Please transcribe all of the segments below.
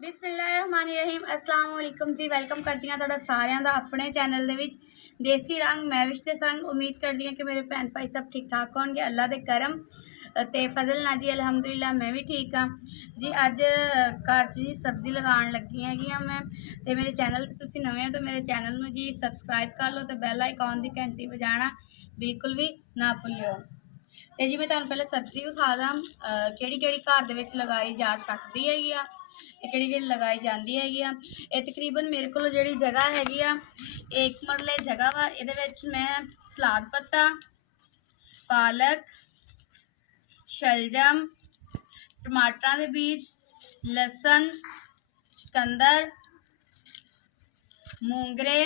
बिस्मिल्लाहिर्रहमानिर्रहीम अस्सलाम वालेकुम जी। वेलकम करती हाँ तुहाडा सारिਆਂ ਦਾ ਆਪਣੇ चैनल ਦੇ ਵਿੱਚ देसी रंग मैविश के संग। उम्मीद करती हाँ कि मेरे भैन भाई सब ठीक ठाक होंगे अल्लाह के करम ते फजल ना जी। अलहमदुलिल्लाह मैं भी ठीक हाँ जी। अज घर च जी सब्जी लगान लगी हैगी हाँ मैं। तो मेरे चैनल ते तुसीं नवे हो तो मेरे चैनल नूं जी सबसक्राइब कर लो तो बैल आइकॉन की घंटी बजाना बिल्कुल भी ना भुल्लिओ। तो जी मैं तुहानूं पहले सब्जी विखा दा किहड़ी किहड़ी घर दे विच लगाई जा सकदी हैगी आ कि लगाई जाती हैगी आ। ये तकरीबन मेरे को जी जगह हैगी आ एक मरले जगह वा। ये मैं सलाद पत्ता पालक शलजम टमाटर के बीज लसन चुकंदर मूंगरे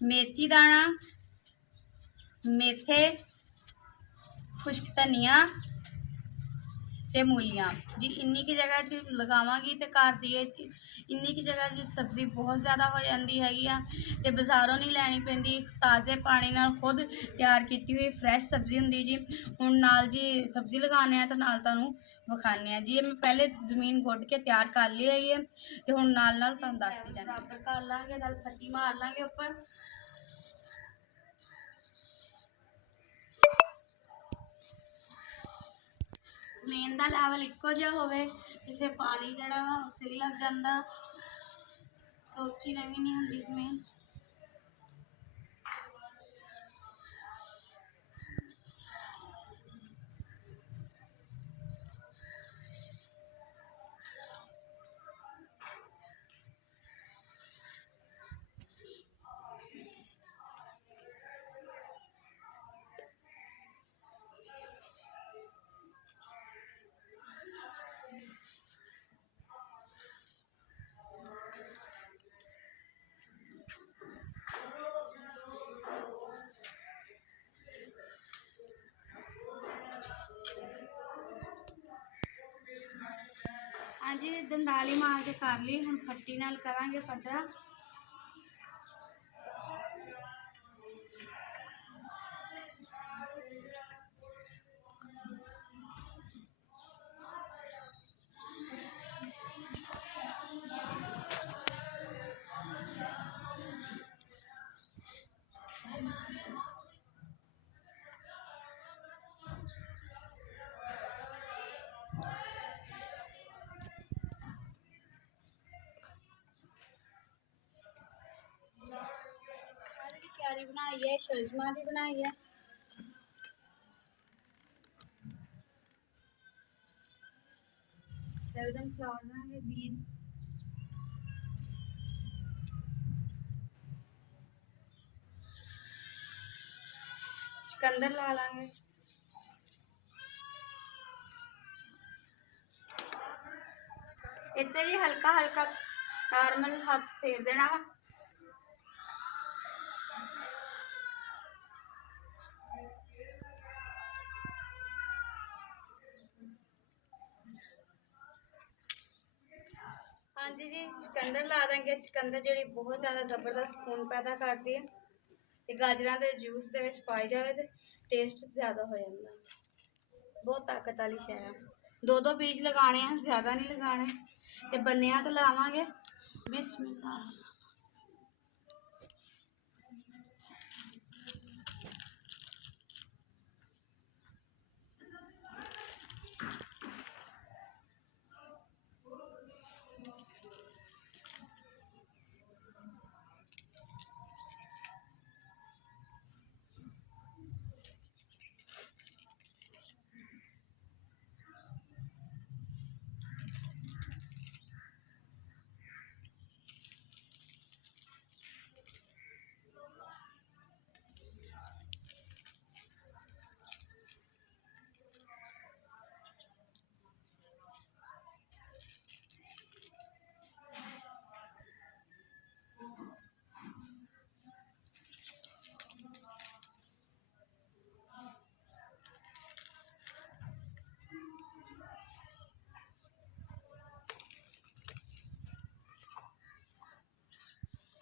मेथी दाना मेथे खुश्क धनिया ते मूलियां जी इन्नी की जगह च लगावांगी तो घर दी इन्नी की जगह च सब्जी बहुत ज़्यादा हो जाती हैगी तो बाज़ारों नहीं लैनी पैंदी। ताज़े पानी नाल खुद तैयार की हुई फ्रैश सब्जी होंदी जी। हुण नाल जी सब्जी लगाने तो नाल तुहानूं विखाने जी। मैं पहले जमीन गुड्ड के तैयार कर ली है तो हुण नाल नाल तुहानूं दसदी जाना कर लांगे नाल पट्टी मार लांगे उपर। जमीन का लैवल इक्को जिहा होवे ते फिर पानी जिहड़ा वा उह सही लग जांदा तो उच्ची नवीं नहीं हुंदी जमीन। हाँ जी दंदाली मार के कर ली हुण फट्टी नाल करांगे पटरा। क्यारी बनाई है शलजमा की बनाई है। शलजम खिलाड़ देंगे बीज चुकंदर ला लांगे इतने जी हल्का हल्का नॉर्मल हाथ फेर देना वा। हाँ जी जी चुकंदर ला देंगे। चुकंदर जी बहुत ज़्यादा जबरदस्त खून पैदा करती है तो गाजर के जूस के पाई जाए तो टेस्ट ज़्यादा हो जाता। बहुत ताकत वाली शै है। दो दो बीज लगाने हैं ज़्यादा नहीं लगाने तो बनिया तो लावांगे। बिस्मिल्लाह।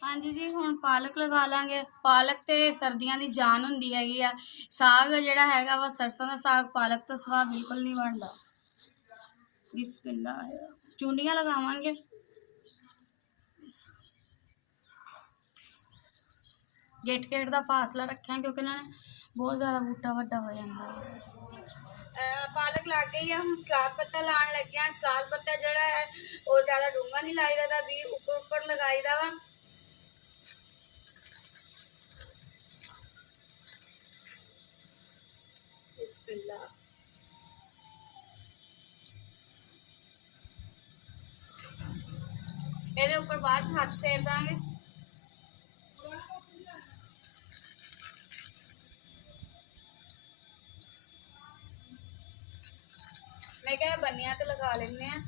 हाँ जी जी हुण पालक लगा लांगे। पालक तो सर्दियों की जान होंदी हैगी आ। साग जिहड़ा हैगा वा सरसों का साग पालक तो स्वाद बिल्कुल नहीं बनता। बिस्मिल्लाह। चूंडियां लगावांगे। गेट गेट का फासला रखें क्योंकि इन्होंने बहुत ज़्यादा बूटा वड्डा हो जाता है। पालक लग गई है, हम सलाद पत्ता लाने लगे हैं। सलाद पत्ता जड़ा है वो ज़्यादा डूंगा नहीं लाईदा, भी उपर उपर लगाईदा वा। बिस्मिल्लाह। ਇਹਦੇ ਉੱਪਰ ਬਾਅਦ ਹੱਥ ਫੇਰ ਦਾਂਗੇ। मैं क्या बनिया तो लगा लेने हैं।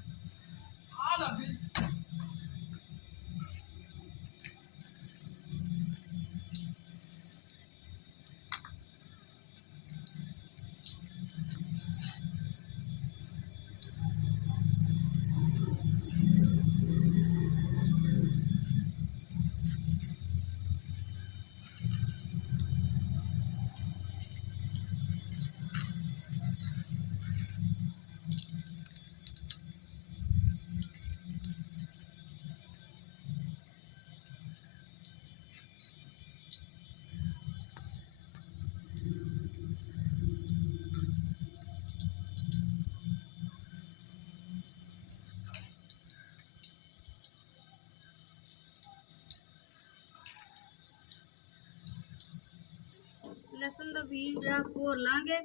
लसन का बीज जरा भोर लांगे।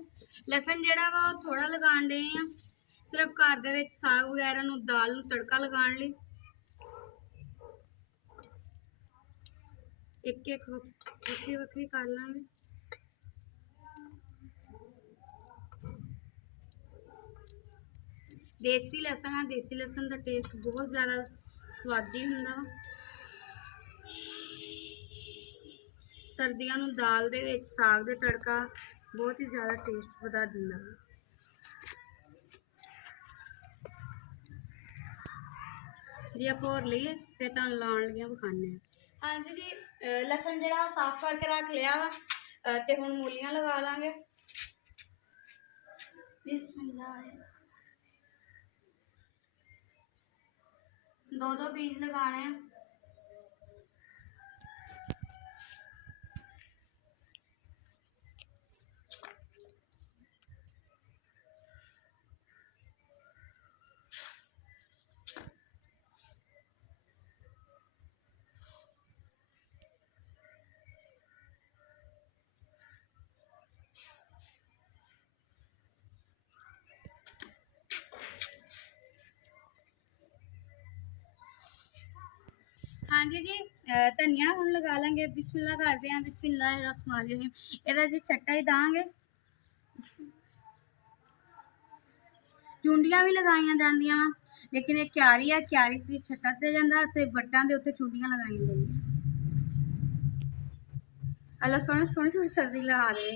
लसन जड़ा वा थोड़ा लगान डे आ, सिर्फ घर दे विच साग वगैरह नूं दाल नूं तड़का लगान लई। एक एक वक्री वक्री कर लांगे। देसी लसन है, देसी लसन का टेस्ट बहुत ज़्यादा स्वादी हुंदा वा। सर्दियों में दाल दे विच साग दे तड़का बहुत ही ज़्यादा टेस्ट बता दिंदा। जी आप और लीए फिर तुहानूं लाउण लगियां विखाने। हाँ जी जी, लसन जिहड़ा साफ करके रख लिया वा ते हुण मूलियां लगा लांगे। बिस्मिल्लाह। दो दो बीज लगाने हैं। हाँ जी जी, धनिया हम लगा लेंगे। बिस्मिल्लाह करते हैं। बिस्मिल्लाहिर्रहमानिर्रहीम। इहदा जी छट्टा ही दांगे। चूंडियां भी लगाइया जांदियां, लेकिन एक क्यारी है, क्यारी से छट्टा ते जांदा ते बट्टां दे उत्ते चूंडियां लगाइया जांदियां। अल्लाह सोहनी सोहनी सोहनी सब्जी लगा दे।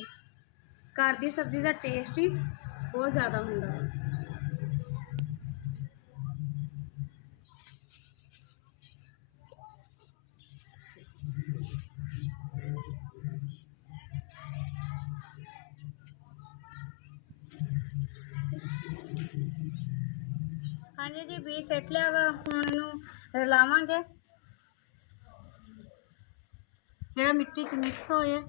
घर दी सब्जी का टेस्ट ही बहुत ज़्यादा हुंदा है। हाँ जी जी, बीज सट लिया वा, हुण इहनूं रलावांगे जिहड़ा मिट्टी च मिक्स होए।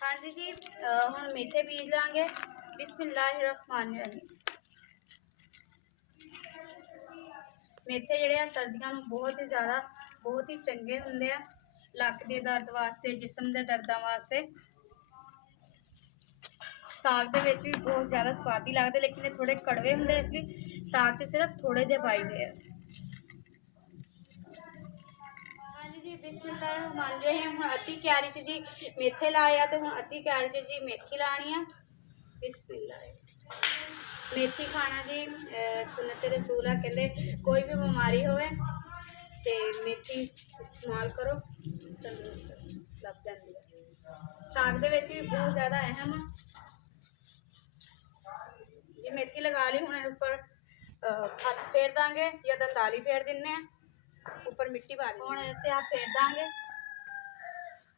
हाँ जी जी, हुण मेथे बीज लांगे। बिस्मिल्लाहिर्रहमानिर्रहीम। मेथे जिहड़े आ सर्दियों में बहुत ही ज़्यादा बहुत ही चंगे हुंदे आ, लक दे दर्द वास्ते, जिस्म दे दर्दां वास्ते। ਸਾਗ ਦੇ ਵਿੱਚ ਵੀ ਬਹੁਤ ਜ਼ਿਆਦਾ ਸਵਾਦੀ ਲੱਗਦੇ, ਲੇਕਿਨ ਇਹ ਥੋੜੇ ਕੜਵੇ ਹੁੰਦੇ, ਇਸ ਲਈ ਸਾਗ 'ਚ ਸਿਰਫ ਥੋੜੇ ਜਿਹੇ ਪਾਈਦੇ ਆ। ਹਾਂਜੀ ਜੀ, ਬਿਸਮਿਲ੍ਲਾਹ ਰਹਿਮਾਨ ਰਹੀਮ। ਹੁਣ ਅੱਧੀ ਕਿਆਰੀ 'ਚ ਜੀ ਮੇਥੇ ਲਾਏ ਆ, ਤੇ ਹੁਣ ਅੱਧੀ ਕਿਆਰੀ 'ਚ ਜੀ ਮੇਥੀ ਲਾਣੀ ਆ। ਬਿਸਮਿਲ੍ਲਾਹ। ਮੇਥੀ ਖਾਣਾ ਜੀ ਸੁਨਨਤ ਰਸੂਲ ਆ, ਕਹਿੰਦੇ ਕੋਈ ਵੀ ਬਿਮਾਰੀ ਹੋਵੇ ਤੇ ਮੇਥੀ ਇਸਤੇਮਾਲ ਕਰੋ, ਤੰਦਰੁਸਤ ਲੱਭ ਜਾਂਦੀ ਹੈ। ਸਾਗ ਦੇ ਵਿੱਚ ਵੀ ਬਹੁਤ ਜ਼ਿਆਦਾ ਅਹਿਮ ਆ। ये मेथी लगा ली, हूँ ऊपर हथ फेर देंगे या दंदाली फेर दिने, ऊपर मिट्टी पा दी, हूँ इतने आप फेर देंगे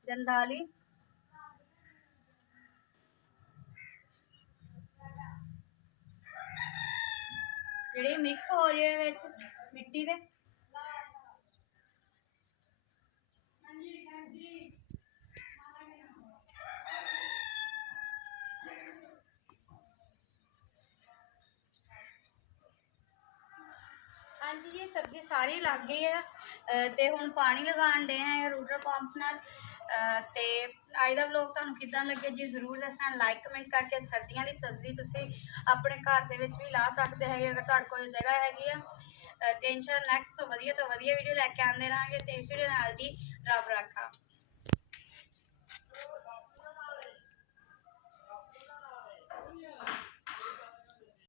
दंदाली। जी मिक्स हो जाए मिट्टी दे। हाँ जी, ये सब्जी सारी लग गई है ते हुण पानी लगाण डे हैं रूटर पंप नाल। ते अज दा व्लॉग तुहानूं किदां लग्गिया जी जरूर दसना, लाइक कमेंट करके। सर्दियां दी सब्जी तुसीं अपने घर दे विच भी ला सकदे हैगे अगर तुहाडे कोल जगह हैगी आ। ते इंशाअल्लाह नैक्सट तो वधिया वीडियो लैके आंदे रहांगे। ते इस वीडियो नाल जी रब राखा।